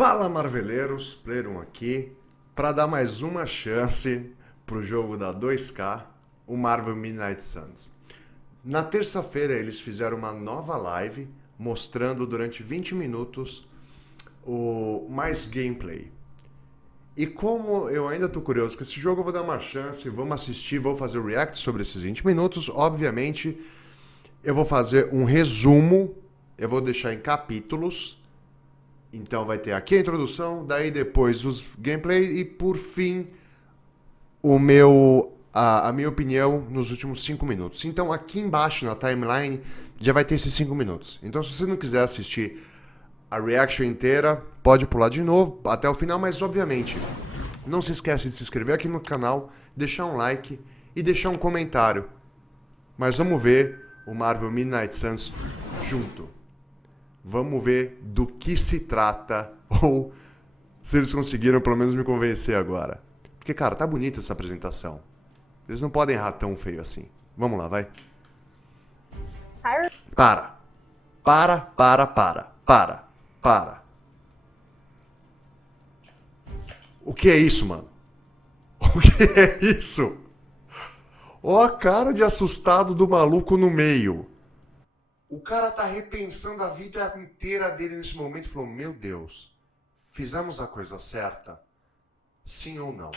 Fala Marveleiros, Player 1 aqui, para dar mais uma chance pro jogo da 2K, o Marvel Midnight Suns. Na terça-feira eles fizeram uma nova live mostrando durante 20 minutos o mais gameplay. E como eu ainda tô curioso com esse jogo, eu vou dar uma chance, vamos assistir, vou fazer o react sobre esses 20 minutos. Obviamente, eu vou fazer um resumo, eu vou deixar em capítulos. Então vai ter aqui a introdução, daí depois os gameplay e por fim a minha opinião nos últimos 5 minutos. Então aqui embaixo na timeline já vai ter esses 5 minutos. Então se você não quiser assistir a reaction inteira, pode pular de novo até o final, mas obviamente não se esquece de se inscrever aqui no canal, deixar um like e deixar um comentário. Mas vamos ver o Marvel Midnight Suns junto. Vamos ver do que se trata, ou se eles conseguiram pelo menos me convencer agora. Porque, cara, tá bonita essa apresentação. Eles não podem errar tão feio assim. Vamos lá, vai. Para. O que é isso, mano? O que é isso? Ó a cara de assustado do maluco no meio. O cara tá repensando a vida inteira dele nesse momento e falou, meu Deus, fizemos a coisa certa? Sim ou não?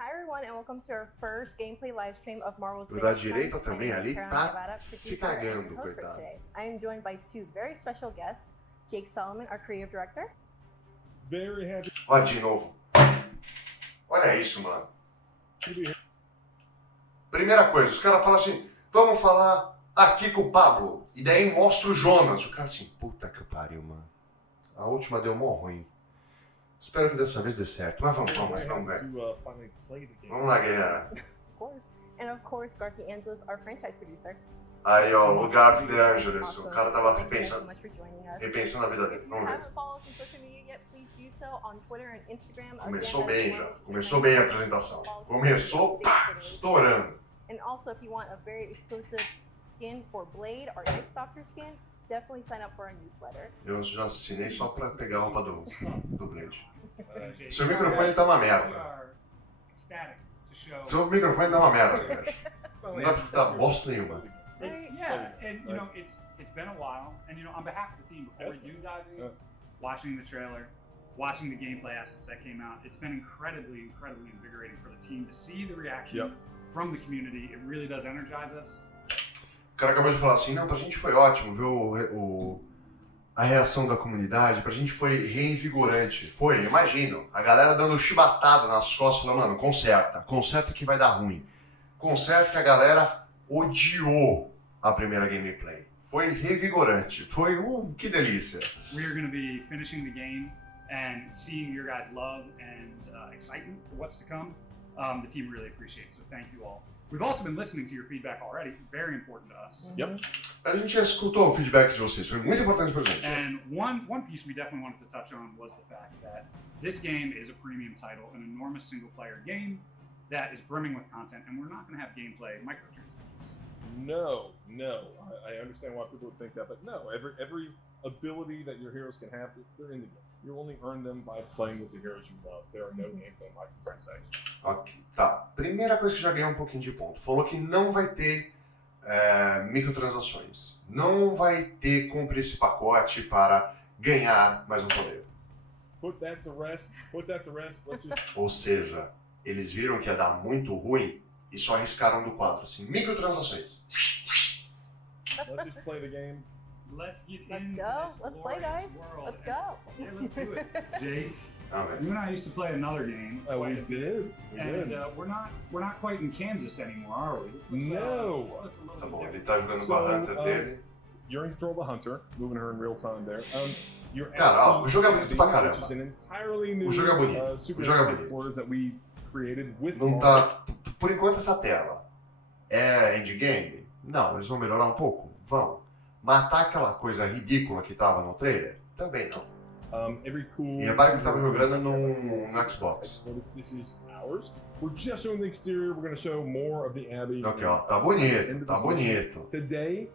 Hi everyone and welcome to our first gameplay live stream of Marvel's O da direita também ali tá se cagando, coitado. I am joined by two very special guests, Jake Solomon, our creative director. Very happy. Ó, de novo. Olha isso, mano. Primeira coisa, os caras falam assim, vamos falar aqui com o Pablo. E daí mostra o Jonas. O cara assim, puta que pariu, mano. A última deu mó ruim. Espero que dessa vez dê certo. Mas vamos, velho. Vamos lá, galera. Of course. And of course, Garth Angeles, our franchise producer. Aí, ó, o Garth Angeles. O Awesome. cara tava Thank you so repensando much for joining us. a vida dele. If you Vamos ver. haven't followed us on social media yet, please do so on Twitter and Instagram. Começou Again, bem that's já. Marvel's Começou Midnight bem a Suns. apresentação. Follow us on Começou, Facebook, pá, Twitter, estourando. And also, if you want a very exclusive skin for Blade or Night Stalker skin, definitely sign up for our newsletter. Eu já assinei só pra pegar a roupa do Blade. Seu microfone tá uma merda. Seu microfone tá uma merda, cara. Não dá pra escutar bosta nenhuma. It's been a while, and on behalf of the team, before we do dive in, watching the trailer, watching the gameplay assets that came out, it's been incredibly invigorating for the team to see the reaction from the community. It really does energize us. O cara acabou de falar assim, não, pra gente foi ótimo ver a reação da comunidade, pra gente foi reinvigorante. Foi, imagino, a galera dando chibatada nas costas, falando, mano, conserta que vai dar ruim. Conserta que a galera odiou a primeira gameplay. Foi revigorante, foi, que delícia. We are going to be finishing the game and seeing your guys' love and excitement for what's to come. The team really appreciates, so thank you all. We've also been listening to your feedback already, very important to us. Yep. A gente já escutou o feedback de vocês, foi muito importante pra gente. And one piece we definitely wanted to touch on was the fact that this game is a premium title, an enormous single-player game that is brimming with content, and we're not going to have gameplay microtransactions. No. I understand why people would think that, but no. Every ability that your heroes can have, they're in the game. You only earn them by playing with the heroes you love. There are no gameplay microtransactions. Ok, tá. Primeira coisa que já ganhou um pouquinho de ponto. Falou que não vai ter microtransações. Não vai ter cumprir esse pacote para ganhar mais um poder. Put that to rest. Let's just... Ou seja, eles viram que ia dar muito ruim e só arriscaram do quadro, assim, microtransações. Let's just play the game. Let's get Let's into go. this Let's play, glorious guys. world. Let's go. Yeah, let's do it. Jake, Ah, velho. you and I used to play another game. We did. And we're not quite in Kansas anymore, are we? This looks, No. This looks a little Tá bit bom, ele different. tá jogando com a Hunter dele. You're in control of the hunter, moving her in real time there. You're Cara, ó, o jogo é bonito pra which caramba. is an entirely new O jogo é bonito. O super jogo é bonito. headquarters that we created with Não tá. Por enquanto essa tela é endgame? Não, eles vão melhorar um pouco? Vão. Matar aquela coisa ridícula que tava no trailer? Também não. Every cool. E repara que eu tava jogando no Xbox. This is ours. We're just showing the exterior. We're going to show more of the Abbey. Aqui, ó, tá bonito, tá bonito. Today,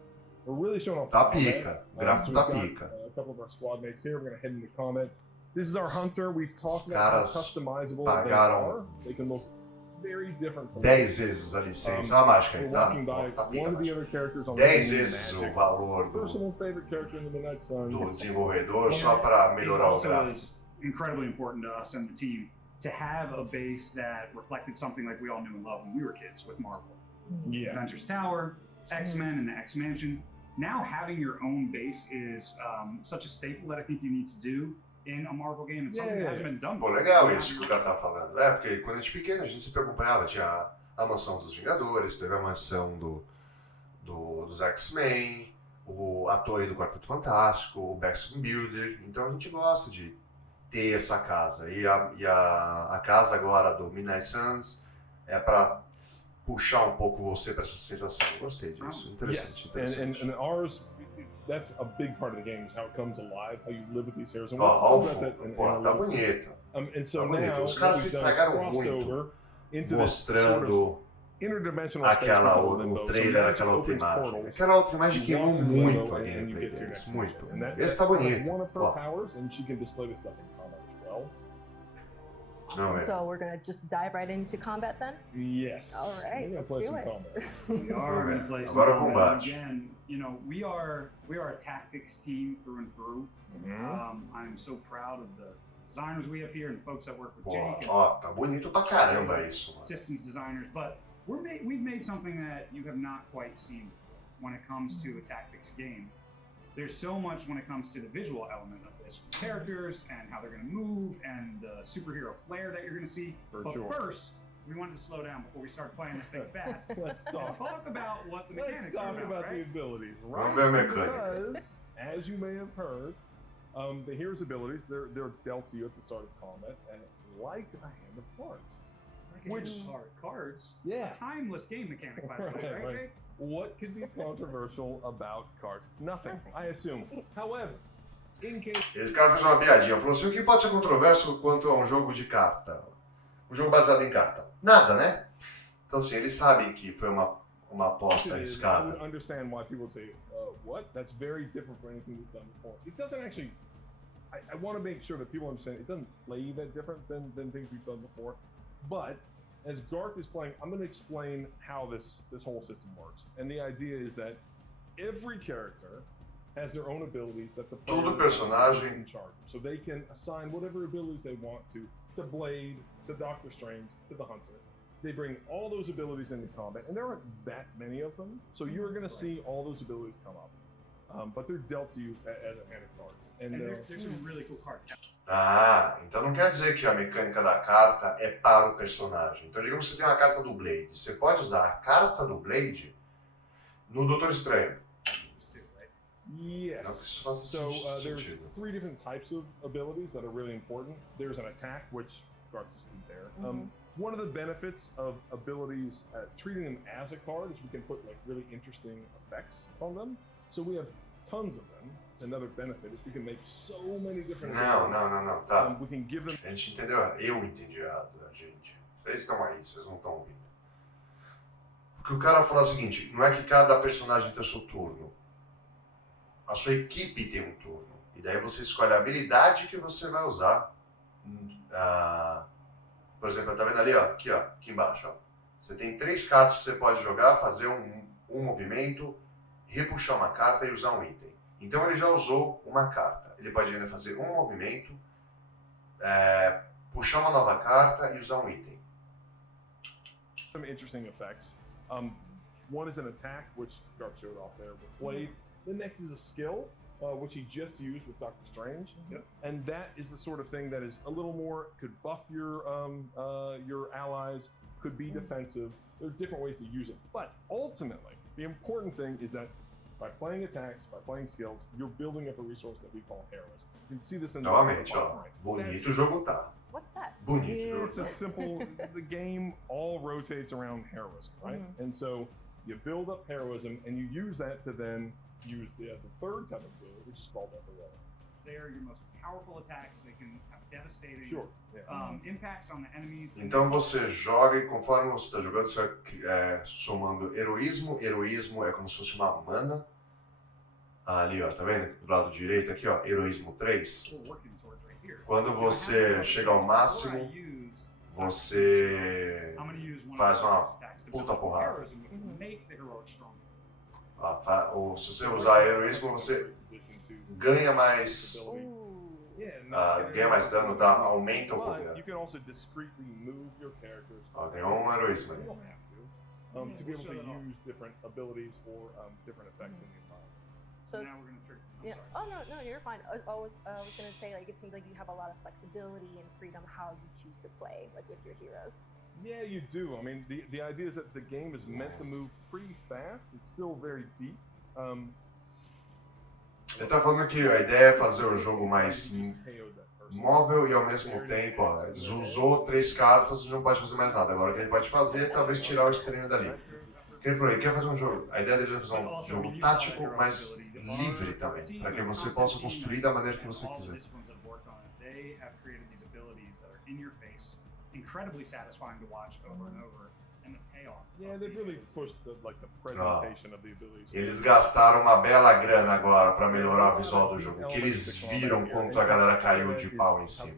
we're really showing off. Tá combat. pica, o gráfico So tá we've got, pica. A couple of our squad mates here. We're going to head into combat. This is our hunter. We've talked Os about how caras customizable they pagaram are. They can look very different from 10 vezes a licença. Olha a mágica aí, we're tá? walking Pô, by tá pica a one of the mágica. other characters on 10 the vezes o Magic. valor do Personal favorite character in the Midnight Suns. do desenvolvedor só para melhorar o also gráfico. is incredibly important to us and the team to have a base that reflected something like we all knew and loved when we were kids with Marvel. Yeah. Avengers Tower, X-Men, and the X-Mansion. Now having your own base is such a staple that I think you need to do in a Marvel game. It's something that hasn't been done Pô, before. legal isso que o cara tá falando. É, porque quando a gente pequeno, a gente sempre acompanhava. Tinha a mansão dos Vingadores, teve a mansão dos X-Men, a torre do Quarteto Fantástico, o Backstreet Builder. Então a gente gosta de ter essa casa. E a casa agora do Midnight Suns é pra puxar um pouco você pra essa sensação. Eu gostei disso. Interessante, Yes, interessante. and ours, that's a big part of the game is how it comes alive, how you live with these heroes. And Ó, ó o we'll talk about fundo. that in Pô, a tá little bit. bonito. And so Tá bonito. now Os caras what se we've done is estragaram crossed muito over into this sort of mostrando interdimensional space aquela, we call limbo. o So trailer, Magic aquela outra opens imagem. portals. Aquela outra imagem You queimou walk through the muito limbo a and you gameplay get to your deles. next Muito. mission. And Esse tá bonito. one of her Ó, powers, and she can display this stuff in combat as well. não é. So we're gonna just dive right into combat then? Yes. All right, We're gonna let's play do some it. combat. We are going to play some Agora combat. combate. Again, you know, we are a tactics team through and through. I'm so proud of the designers we have here and the folks that work with Pô, Jake and ó, tá bonito pra caramba isso, mano. systems designers, but we've made something that you have not quite seen before when it comes to a tactics game. There's so much when it comes to the visual element of this, characters and how they're going to move and the superhero flair that you're going to see. But first, we wanted to slow down before we start playing this thing fast. Let's and talk. talk about what the Let's mechanics talk are about the right? abilities, Vamos right? ver a mecânica. Because, as you may have heard, the hero's abilities, they're dealt to you at the start of combat, and like a hand of cards. Which- cards? Yeah. A timeless game mechanic, by the way, Right, right, right. Jake? What could be controversial about cards? Nothing, I assume. However, in case... Esse cara fez uma piadinha. Falou assim, o que pode ser controverso quanto a um jogo de carta? Um jogo baseado em carta? Nada, né? Então assim, eles sabem que foi uma aposta I would arriscada. understand why people say, what? That's very different from anything we've done before. It doesn't actually... I want to make sure that people understand it doesn't play that different than things we've done before. But as Garth is playing, I'm going to explain how this whole system works. And the idea is that every character has their own abilities that the player Todo is personagem in charge of. So they can assign whatever abilities they want to Blade, to Doctor Strange, to the Hunter. They bring all those abilities into combat, and there aren't that many of them. So you're going to see all those abilities come up. But they're dealt to you as a hand of cards. And there's some really cool cards. Ah, então não quer dizer que a mecânica da carta é para o personagem. Então digamos que você tem uma carta do Blade. Você pode usar a carta do Blade no Doutor Estranho. Yes. Não, isso faz So there's sentido. 3 different types of abilities that are really important. There's an attack, which Garth just did there. One of the benefits of abilities, treating them as a card, is we can put like really interesting effects on them. So we have tons of them. It's another benefit is we can make so many different Não, abilities. não, tá. We can give them. A gente entendeu, eu entendi errado, gente. Vocês estão aí, vocês não estão ouvindo. O que o cara falou é o seguinte, não é que cada personagem tem o seu turno. A sua equipe tem um turno. E daí você escolhe a habilidade que você vai usar. Por exemplo, tá vendo ali, ó, aqui embaixo. Ó. Você tem 3 cartas que você pode jogar, fazer um movimento, repuxar uma carta e usar um item. Então ele já usou uma carta. Ele pode ainda fazer um movimento, puxar uma nova carta e usar um item. Some interesting effects. One is an attack, which Garth showed off there with Blade. The next is a skill, which he just used with Doctor Strange. Yep. And that is the sort of thing that is a little more, could buff your allies, could be defensive. There are different ways to use it. But ultimately, the important thing is that by playing attacks, by playing skills, you're building up a resource that we call heroism. You can see this in the Novamente, bottom ó, right. bonito o jogo tá. What's that? Bonito o It's jogo a tá. simple, the game all rotates around heroism, right? And so you build up heroism and you use that to then use the third type of ability, which is called Epilogue. They are your most powerful attacks. They can have devastating Sure. Yeah. impacts on the enemies. Então você joga e conforme você está jogando, você vai somando heroísmo. Heroísmo é como se fosse uma mana. Ali, ó, tá vendo? Do lado direito aqui, ó, heroísmo 3. We're working towards right here. Quando você chega ao máximo, você faz uma puta porrada. Ou se você usar heroísmo, você ganha mais dano, tá? Aumenta um pouco de dano. Ganhou um heroísmo aí. To be able to use different abilities or different effects in the environment. So now we're gonna trigger. yeah. Oh no, you're fine. I was gonna say, like, it seems like you have a lot of flexibility and freedom how you choose to play, like with your heroes. Yeah, you do. I mean, the idea is that the game is meant to move pretty fast. It's still very deep. Ele tá falando que a ideia é fazer o jogo mais móvel e ao mesmo tempo, ó, ele usou 3 cartas e não pode fazer mais nada. Agora o que ele pode fazer é talvez tirar o estranho dali. Ele falou, ele quer fazer um jogo. A ideia dele é fazer um jogo tático, mas livre também, para que você possa construir da maneira que você quiser. Incredibly satisfying to watch over and over, and the payoff. Yeah, they've really pushed the presentation of the abilities. Eles gastaram uma bela grana agora para melhorar o visual do jogo. O que eles viram quando a galera caiu de pau em cima.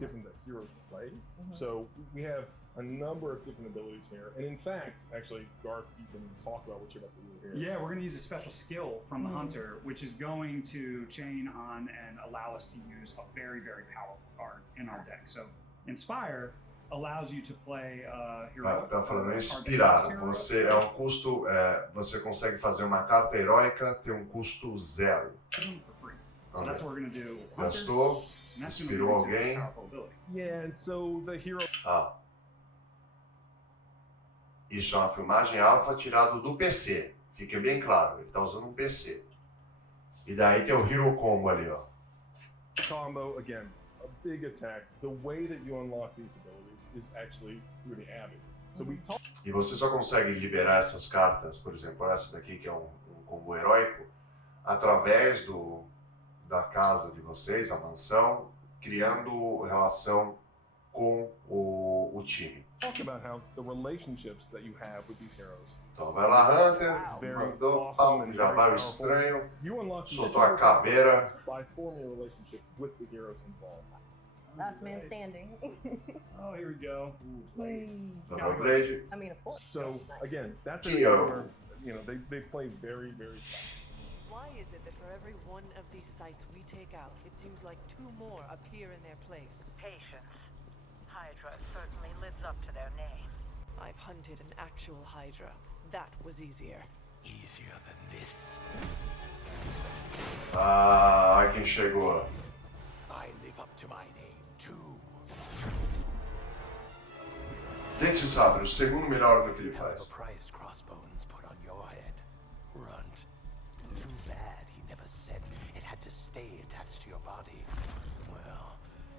So we have a number of different abilities here, and in fact, actually, Garth, you can talk about what you're about to do here. Yeah, we're going to use a special skill from the hunter, which is going to chain on and allow us to use a very, very powerful card in our deck. So, Inspire allows you to play hero. Tá falando inspirar. Você é um custo, você consegue fazer uma carta heróica ter um custo 0. So that's what we're going to do. Gastou, inspirou alguém. Yeah, and so the hero. Isso é uma filmagem alfa tirado do PC. Fica bem claro, ele tá usando um PC. E daí tem o Hero Combo ali, ó. Combo again, a big attack. The way that you unlock these abilities is actually through the Abbey. So we talk. E você só consegue liberar essas cartas, por exemplo, essa daqui que é um combo heróico, através da casa de vocês, a mansão, criando relação com o time. Talk about how the relationships that you have with these heroes. Então vai lá, Hunter, mandou pau, já vai o estranho, soltou a caveira. By forming a relationship with the heroes involved. Last man standing. Oh, here we go. Blade. I mean, of course. So again, that's an Kyo. area where, you know, they play very, very fast. Why is it that for every one of these sites we take out, it seems like 2 more appear in their place? Patience. Hydra certainly lives up to their name. I've hunted an actual Hydra. That was easier. Easier than this. Quem chegou? I live up to my name, too. Dente Sabre, o segundo melhor do que ele faz. Overpriced crossbones put on your head. Runt. Too bad he never said it had to stay attached to your body. Well,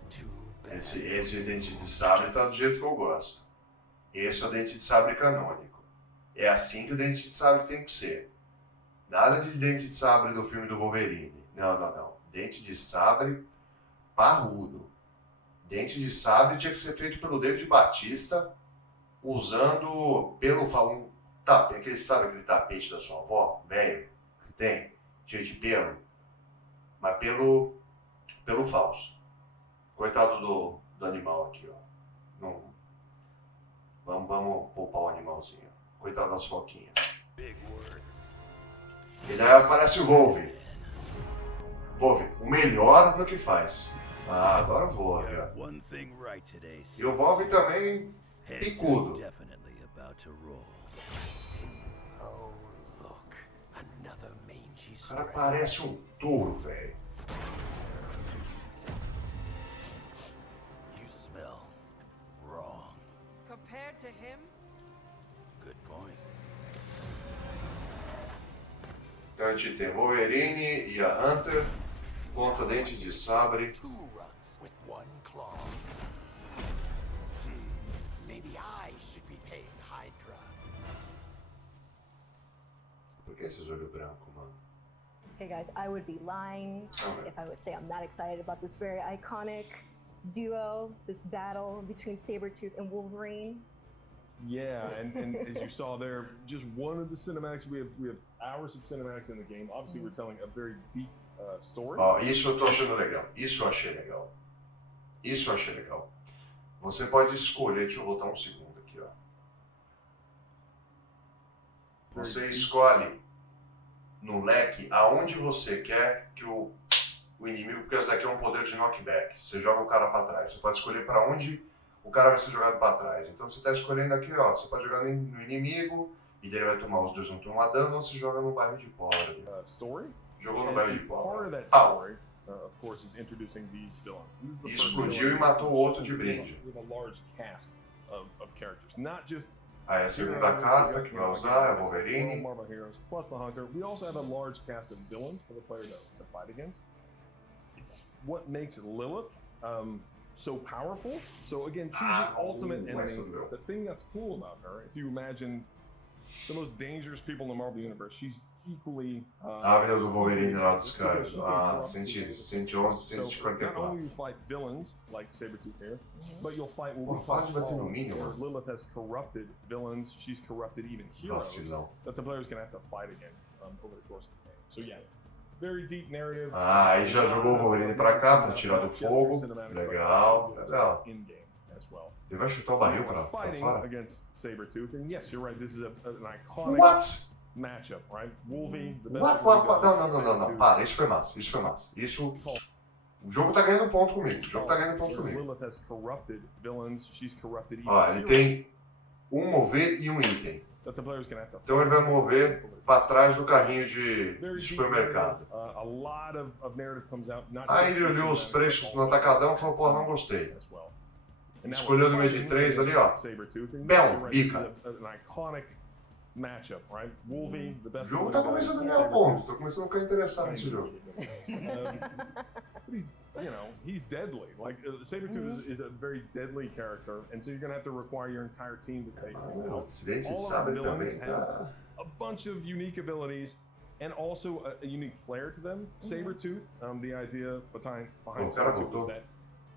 too bad. Esse dente de sabre tá do jeito que eu gosto. Esse é o dente de sabre canônico. É assim que o dente de sabre tem que ser. Nada de dente de sabre do filme do Wolverine. Não. Dente de sabre parrudo. Dente de sabre tinha que ser feito pelo David Batista, usando aquele tapete da sua avó, velho, que tem, cheio de pelo, mas pelo falso. Coitado do animal aqui, ó. Não, vamos poupar o animalzinho. Coitado das foquinhas. E daí aparece o Wolve. O melhor no que faz. Agora voa, cara. E o Wolve também picudo. Oh, look. Another mangy O cara parece um touro, velho. You smell wrong. Compared to him, Good point. Então a gente tem Wolverine e a Hunter contra Dente de Sabre. 2 runs with 1 claw. Maybe I should be paying Hydra. Por que esses olhos brancos, mano? Hey guys, I would be lying if I would say I'm not excited about this very iconic duo, this battle between Sabretooth and Wolverine. Yeah, and as you saw there, just one of the cinematics. We have hours of cinematics in the game. Obviously, we're telling a very deep story. Isso eu tô achando legal. Isso eu achei legal. Isso eu achei legal. Você pode escolher, deixa eu voltar um segundo aqui, ó. Você escolhe no leque aonde você quer que o inimigo, porque esse daqui é um poder de knockback. Você joga o cara para trás. Você pode escolher para onde o cara vai ser jogado para trás. Então você está escolhendo aqui, ó. Você pode jogar no inimigo e daí ele vai tomar, os dois vão tomar dano, ou você joga no bairro de pobre. Story. Jogou no bairro de pobre. Of course, is introducing these villains. Explodiu e matou o outro de brinde. With a large cast of characters, not just. Aí a segunda carta que vai usar é o Wolverine. Marvel heroes plus the Hunter. We also have a large cast of villains for the player to fight against. It's what makes Lilith so powerful. So again, she's the ultimate enemy. The thing that's cool about her, if you imagine the most dangerous people in the Marvel universe, she's equally. Ah, meu Deus, o Wolverine lá dos caras. 111, So 144. not only you fight villains like Sabretooth here, but you'll fight what we Fala de call bater no falls, mínimo. where Lilith has corrupted villains. She's corrupted even heroes Vacilão. that the player's gonna have to fight against over the course of the game. So yeah, very deep narrative. Ah, aí já jogou o Wolverine pra cá pra tirar do fogo. Legal, legal. In-game as well. Ele vai chutar o barril pra Fighting fora? against Sabretooth, and yes, you're right. This is an iconic What? matchup, right? Wolverine, the best. What? Não. Para, isso foi massa. Isso. O jogo tá ganhando ponto comigo. Lilith has corrupted villains. She's corrupted even Ó, ele heroes tem um mover e um item. that the player's gonna have to Então ele vai mover fight. pra trás do carrinho de Very deep supermercado. narrative, a lot of narrative comes out. Not Aí just ele olhou os preços no atacadão e falou, porra, não gostei. as well. And now Escolheu we're no meio de fighting 3 ali, ó. Sabretooth, and Bel, you're right, this bica. is an iconic matchup, right? Wolverine, the O best. jogo of tá the guys, começando a ganhar pontos. Tô começando a ficar interessado nesse jogo. But he's deadly. Like Sabretooth is a very deadly character, and so you're gonna have to require your entire team to take him O out. Ocidente All of sabe our villains também, have tá? a bunch of unique abilities and also a unique flair to them. Sabretooth, the idea behind Oh, cara, Sabretooth voltou. is that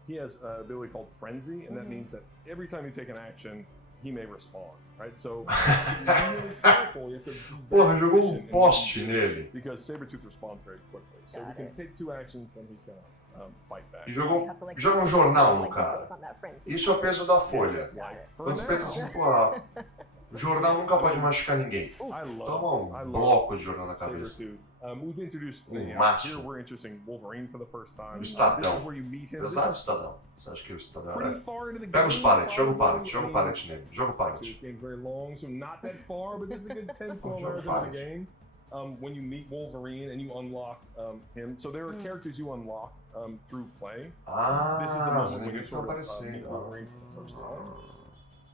he has an ability called Frenzy, and that means that every time you take an action, he may respond, right? So you have to be really careful. You have to be very Porra, jogou efficient in poste what you do, nele. because Sabretooth responds very quickly. So you can take 2 actions, then he's gonna fight back. E joga um jornal no cara. Isso é o peso da folha. Like, for Quando você pensa now, assim, porra, o jornal nunca pode machucar ninguém. I love Toma um bloco de jornal na cabeça. Sabretooth. We've introduced maço. here we're introducing Wolverine for the first time. O This Estadão. is where you meet him. Pesado, This is Estadão. Você acha que o Estadão pretty é... far into the Pega game. os pallets, joga o pallet Probably nele. Joga o So pallet. this game's very long, so not that far, but this is a good 10, 12 Joga hours into the pallet. game. When you meet Wolverine and you unlock him, so there are characters you unlock through play. This is the Ah, os moment when you inimigos estão sort of meet aparecendo. Wolverine for the first time.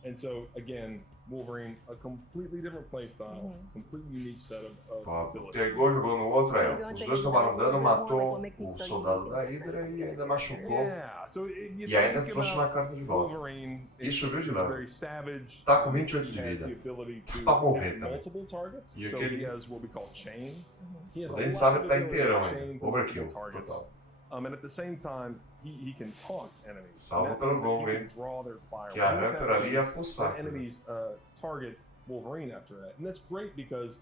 And so again, Wolverine, a completely different play style, completely unique set of Ó, abilities. pegou, jogou no outro, aí, ó. Os dois tomaram dano, matou o soldado da Hydra e ainda machucou. Yeah, so you E ainda think trouxe about uma carta de volta. Wolverine, Isso is viu de lado. very savage. Tá com 28 de He has vida. the ability to Pra morrer attack também. multiple targets. E So aquele- he has what we call chain. He has O a Dente lot sabe of que tá ability inteirão with chains ainda. and Overkill, multiple targets. total. And at the same time, he can taunt enemies. Salva And that pelo means that gongo, he hein? can draw their fire. Que a When he Hunter attacks ali ia enemies, fuçar. the enemies target Wolverine after that. And that's great because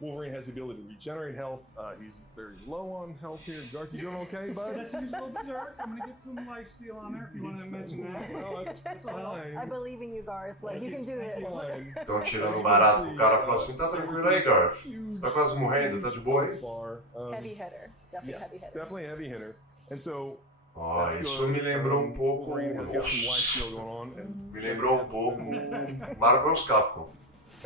Wolverine has the ability to regenerate health. He's very low on health here. Garth, you doing okay, bud? That's usual berserk. I'm gonna get some lifesteal on there if you want to mention that. No, that's fine. I believe in you, Garth. Like, you can do this. Fine. Estão tirando barato. O cara falou assim, tá tranquilo aí, Garth. Você tá quase morrendo, tá de boa aí? Heavy hitter. Definitely Yes, heavy hitter. definitely a heavy hitter. And so Ó, that's isso good. me lembrou um pouco... Wolverine has got some lifesteal going on. And Me lembrou um pouco Marvel's Capcom.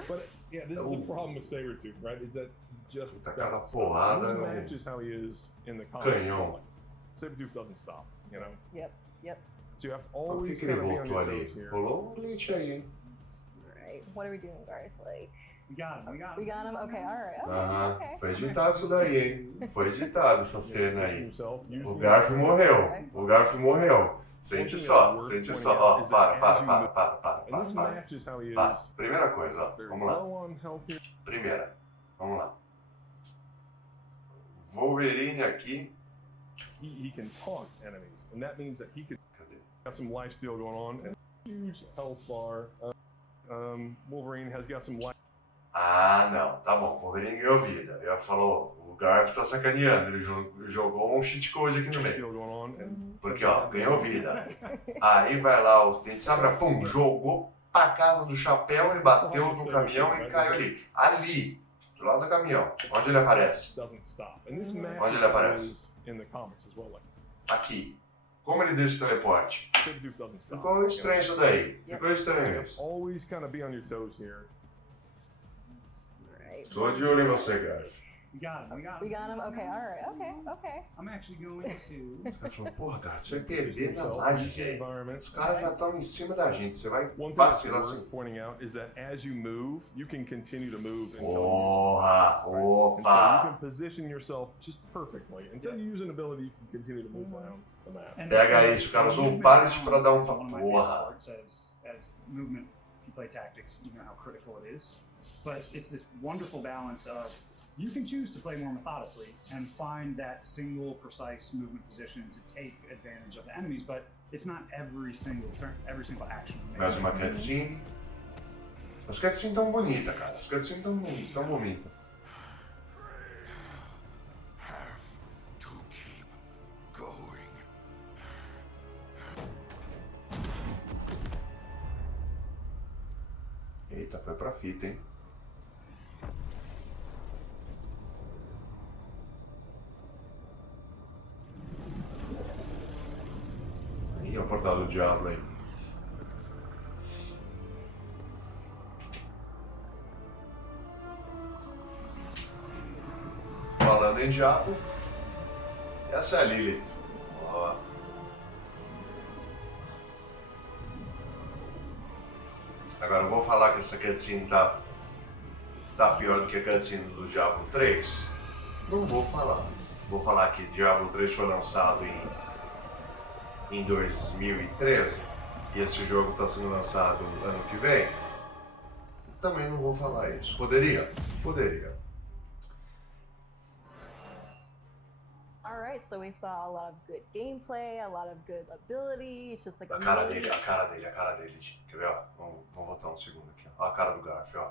But yeah, this is the problem with Sabretooth, right? Is that just Tá cada doesn't porrada, stop. This né? matches how he is in the comics. Canhão. Sabretooth doesn't stop, you know? Yep. So you have to Por que, always que ele kind of be on voltou your ali? toes here. Rolou um glitch aí, hein? Alright. What are we doing, Garth? Like, We got him. We got him. we got him? Okay, alright. Okay, Aham. okay. Foi editado isso daí, hein? Foi editado essa cena aí. Yourself, use O the- Garf morreu. O Garf morreu. Sente só, sente só. Ó, para. And this matches how he Para. is. Primeira coisa, ó. Very Vamos lá. low on health here. Primeira. Vamos lá. Wolverine aqui. He can taunt enemies, and that means that he could Cadê? got some lifesteal going on and huge health bar. Wolverine has got some life. Ah, não. Tá bom. Wolverine ganhou vida. Eu falou, Garf tá sacaneando, ele jogou um cheat code aqui no meio. Still going on, and Porque, ó, ganhou vida. Aí vai lá, o dente sabe, pum, jogou pra casa do chapéu e bateu no caminhão e caiu ali. Ali, do lado do caminhão. Onde ele aparece? doesn't stop. And this map Onde ele aparece? in the comics as well. Like, Aqui. Como ele deu esse teleporte? Subduce doesn't stop. Ficou estranho isso daí. Ficou estranho So isso. always kind of be on your toes here. Right. Tô de olho em você, Garf. We got him. We got him. We got him. Okay. All right. Okay. I'm actually going to. Os caras falaram, porra, Garf, você vai perder na live, velho. Os caras já estão em cima da gente, você vai One thing that's vacilar worth assim. pointing out is that as you move, you can continue to move until Porra, and so you can opa. position yourself just perfectly. Until you use an ability, you can continue to move around the map. And Pega isso, cara, usou o pallet pra dar um One of my favorite porra. parts as movement, if you play tactics, you know how critical it is. But it's this wonderful balance of you can choose to play more methodically and find that single precise movement position to take advantage of the enemies, but it's not every single turn, every single action. you make. Mais uma cutscene. As cutscenes tão bonitas, cara. As cutscenes tão bonitas. Have to keep going. Eita, foi pra fita, hein? Ih, é o portal do diabo aí. Falando em diabo, essa é a Lilith. Ó. Agora eu vou falar que essa cutscene tá pior do que a cutscene do Diablo 3. Não vou falar. Vou falar que Diablo 3 foi lançado em 2013 e esse jogo está sendo lançado ano que vem. Também não vou falar isso. Poderia? Poderia. All right. So we saw a lot of good gameplay, a lot of good abilities, just like A cara dele. Quer ver, ó? Vamos voltar um segundo aqui, ó. Ó a cara do Garf, ó.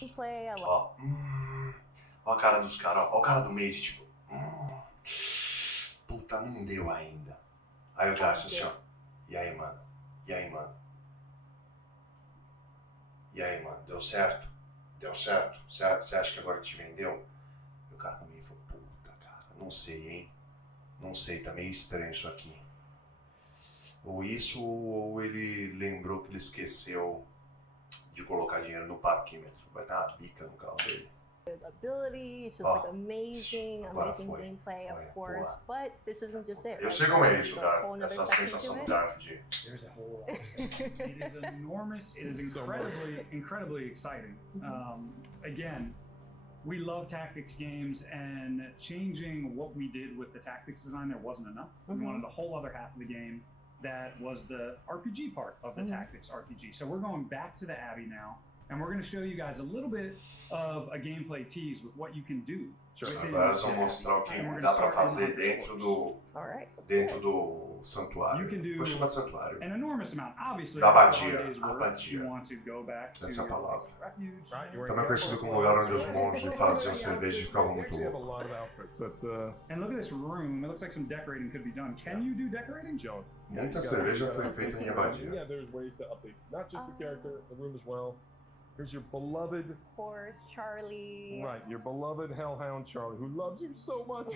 gameplay, a lot. Ó. Ó a cara dos caras, ó. Ó o cara do meio, tipo. Puta, não deu ainda. Aí o Garf assim, ó. E aí, mano? E aí, mano? E aí, mano? Deu certo? Deu certo? Você acha que agora te vendeu? E o cara do meio falou, puta, cara, não sei, hein? Não sei, tá meio estranho isso aqui. Ou isso, ou ele lembrou que ele esqueceu de colocar dinheiro no parquímetro. Vai dar uma bica no carro dele. Abilities, just Oh, like amazing agora amazing foi. gameplay, of Foi, course. boa. But this isn't just it. Eu right? sei como é There's isso, a cara. whole nother Essa section sensação to do it. Darth de... There's a whole lot of stuff. It is enormous. It is incredibly exciting. Again, we love tactics games, and changing what we did with the tactics design there wasn't enough. We wanted a whole other half of the game that was the RPG part of the tactics RPG. So we're going back to the Abbey now, and we're going to show you guys a little bit of a gameplay tease with what you can do. Agora eles vão mostrar o que dá pra fazer dentro do All right. let's dentro go. do santuário. You can do Vou chamar de santuário. an enormous amount. Obviously, Da after abadia, a day's work, abadia. you want to go back to Essa your palavra. place of refuge. Right, you Também conhecido como lugar onde os monges faziam cerveja e ficavam We muito actually have a loucos. lot of outfits that And look at this room. It looks like some decorating could be done. Can you do decorating? Joan. Muita cerveja foi feita em abadia. Yeah, there's ways to update not just the character, the room as well. Here's your beloved, Of course, Charlie. right, your beloved hellhound Charlie, who loves you so much.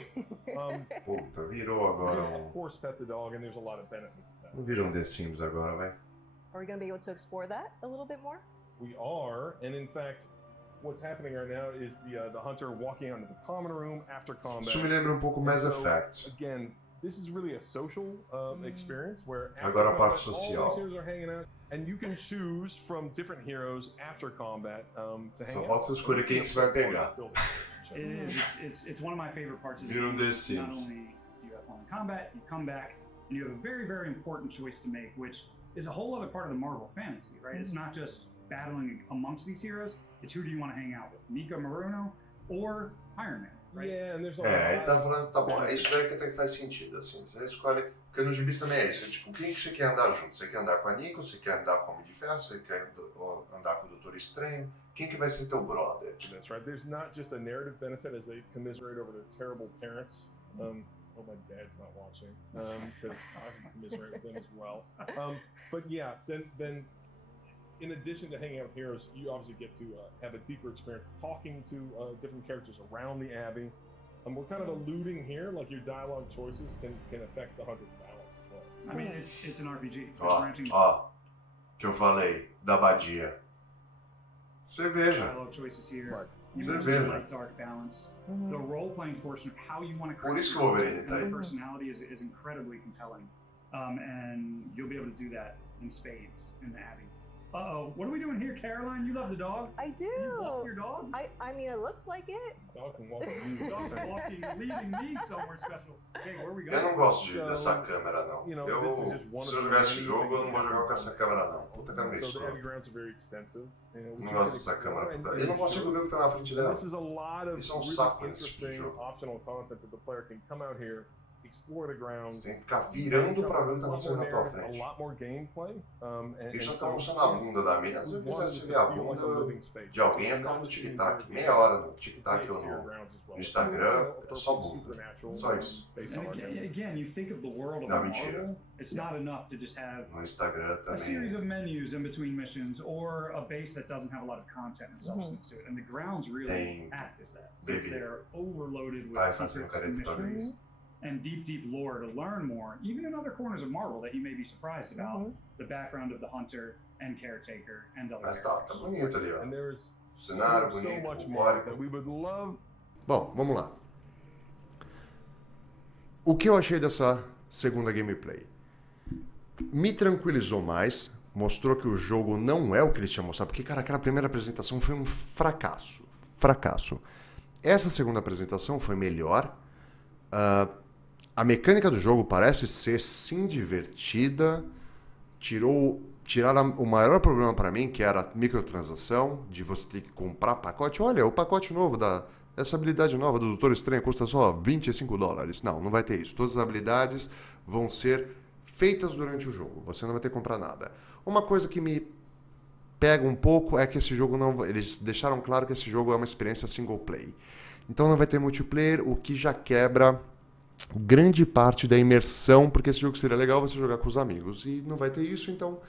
Puta, virou agora Of course, pet the dog, and there's a lot of benefits to that. Não virou The Sims agora, vai. Are we going to be able to explore that a little bit more? We are, and in fact, what's happening right now is the hunter walking onto the common room after combat. Isso me lembra um pouco Mass So, Effect. Again, this is really a social experience where Agora a after parte combat, social. all these heroes are hanging out, and you can choose from different heroes after combat to hang Só out. falta você escolher quem que você vai pegar. It is. It's one of my favorite parts of the Viram game. The Not Sims. only do you have fun in combat, you come back, and you have a very, very important choice to make, which is a whole other part of the Marvel fantasy, right? It's not just battling amongst these heroes. It's who do you want to hang out with, Mika Maruno or Iron Man? right? Yeah, and there's a Ele lot. tá falando, tá bom, é isso daí que até que faz sentido, assim, você escolhe, porque nos gibis também é isso, tipo, quem que você quer andar junto? Você quer andar com a Nico, você quer andar com o Homem de Ferro, você quer andar com o Doutor Estranho, quem que vai ser teu brother? That's right. There's not just a narrative benefit as they commiserate over their terrible parents. Oh, my dad's not watching because I commiserate with them as well. But yeah, then in addition to hanging out with heroes, you obviously get to have a deeper experience talking to different characters around the Abbey. We're kind of alluding here, like your dialogue choices can affect the hunter's balance as well. I mean, it's an RPG. There's Ó, branching que eu falei, da Badia. Cerveja. dialogue choices here. Right. You Cerveja. mentioned light dark balance. The role-playing portion of how you want to Por create isso que o Wolverine content tá and aí. the personality is incredibly compelling. And you'll be able to do that in spades in the Abbey. Uh-oh, what are we doing here, Caroline? You love the dog? I do. You love your dog? I mean, it looks like it. Dog can walk on you. Dog's walking, leading me somewhere special. Okay, where are we Eu going? não gosto dessa câmera, não. You know, Eu, this is just one se of eu the jogar esse many jogo, eu não things vou that jogar com essa câmera, não. Puta câmera So the escura. Abbey grounds are very extensive. Não You gosto can dessa explore câmera. and Eu não consigo ver o que tá na frente dela. This is a lot of Isso é um really saco nesse tipo de interesting jogo. optional content that the player can come out here, explore the grounds. Você tem que ficar virando pra ver o que tá acontecendo na tua A frente. lot more gameplay. Isso tá mostrando a bunda da mina. Se eu quisesse ver a bunda de alguém, ia ficar no tic-tac. Meia hora no tic-tac ou no Instagram, é só bunda. Só isso. And again, you think of the world of Não, mentira. Marvel, it's not enough to just have No Instagram a series of também. menus in between missions or a base that doesn't have a lot of content and substance to it. And the grounds really Tem act as that, since baby. they're overloaded Vai with fazer secrets and careta pra mysteries mim. and deep lore to learn more, even in other corners of Marvel that you may be surprised about, the background of the Hunter and Caretaker and other Mas tá characters. bonito ali, ó. And there's Cenário so bonito, much more that bucólico. we would love. Bom, vamos lá. O que eu achei dessa segunda gameplay? Me tranquilizou mais, mostrou que o jogo não é o que eles tinham mostrado, porque, cara, aquela primeira apresentação foi um fracasso. Fracasso. Essa segunda apresentação foi melhor. A mecânica do jogo parece ser, sim, divertida. Tiraram o maior problema para mim, que era a microtransação, de você ter que comprar pacote. Olha, o pacote novo essa habilidade nova do Doutor Estranho custa só $25. Não vai ter isso. Todas as habilidades vão ser feitas durante o jogo. Você não vai ter que comprar nada. Uma coisa que me pega um pouco é que esse jogo não... Eles deixaram claro que esse jogo é uma experiência single play. Então não vai ter multiplayer, o que já quebra grande parte da imersão, porque esse jogo seria legal você jogar com os amigos. E não vai ter isso, então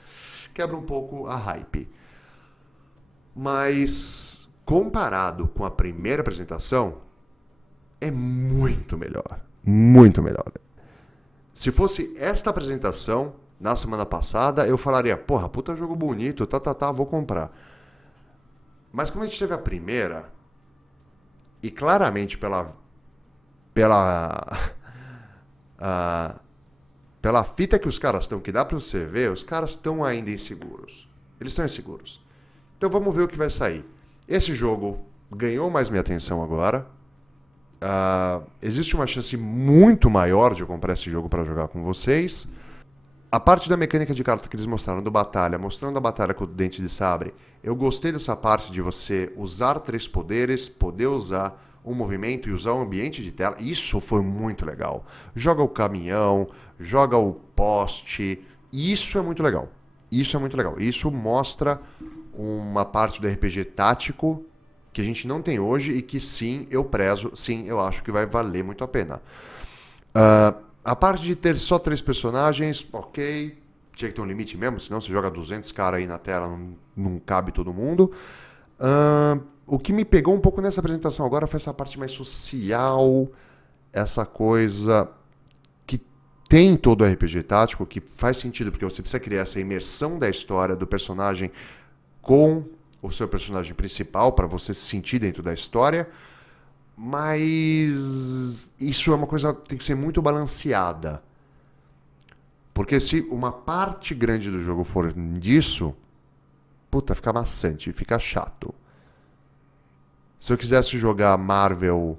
quebra um pouco a hype. Mas comparado com a primeira apresentação, é muito melhor. Muito melhor. Se fosse esta apresentação na semana passada, eu falaria, porra, puta jogo bonito, vou comprar. Mas como a gente teve a primeira, e claramente pela fita que os caras estão, que dá pra você ver, os caras estão ainda inseguros. Eles estão inseguros. Então vamos ver o que vai sair. Esse jogo ganhou mais minha atenção agora. Existe uma chance muito maior de eu comprar esse jogo para jogar com vocês. A parte da mecânica de carta que eles mostraram do batalha, mostrando a batalha com o dente de sabre, eu gostei dessa parte de você usar 3 poderes, poder usar um movimento e usar o ambiente de tela. Isso foi muito legal. Joga o caminhão, joga o poste. Isso é muito legal. Isso é muito legal. Isso mostra uma parte do RPG tático que a gente não tem hoje e que sim, eu prezo, sim, eu acho que vai valer muito a pena. A parte de ter só 3 personagens, ok, tinha que ter um limite mesmo, senão você joga 200 caras aí na tela, não cabe todo mundo. O que me pegou um pouco nessa apresentação agora foi essa parte mais social, essa coisa que tem todo o RPG tático, que faz sentido, porque você precisa criar essa imersão da história do personagem com o seu personagem principal, para você se sentir dentro da história, mas isso é uma coisa que tem que ser muito balanceada. Porque se uma parte grande do jogo for disso, puta, fica maçante, fica chato. Se eu quisesse jogar Marvel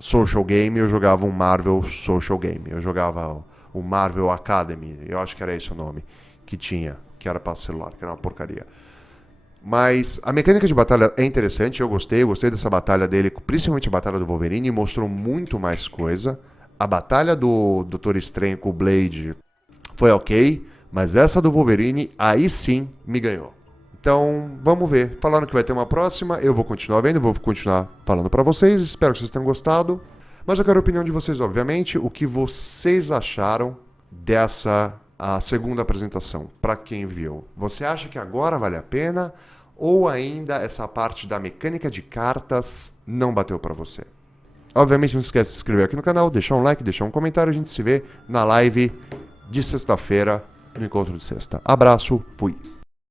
Social Game, eu jogava um Marvel Social Game. Eu jogava o Marvel Academy, eu acho que era esse o nome, que tinha, que era para celular, que era uma porcaria. Mas a mecânica de batalha é interessante, eu gostei dessa batalha dele, principalmente a batalha do Wolverine, mostrou muito mais coisa. A batalha do Doutor Estranho com o Blade foi ok, mas essa do Wolverine, aí sim, me ganhou. Então, vamos ver. Falaram que vai ter uma próxima, eu vou continuar vendo, vou continuar falando pra vocês, espero que vocês tenham gostado. Mas eu quero a opinião de vocês, obviamente, o que vocês acharam dessa a segunda apresentação, pra quem viu. Você acha que agora vale a pena ou ainda essa parte da mecânica de cartas não bateu pra você? Obviamente não se esquece de se inscrever aqui no canal, deixar um like, deixar um comentário, a gente se vê na live de sexta-feira, no encontro de sexta. Abraço, fui!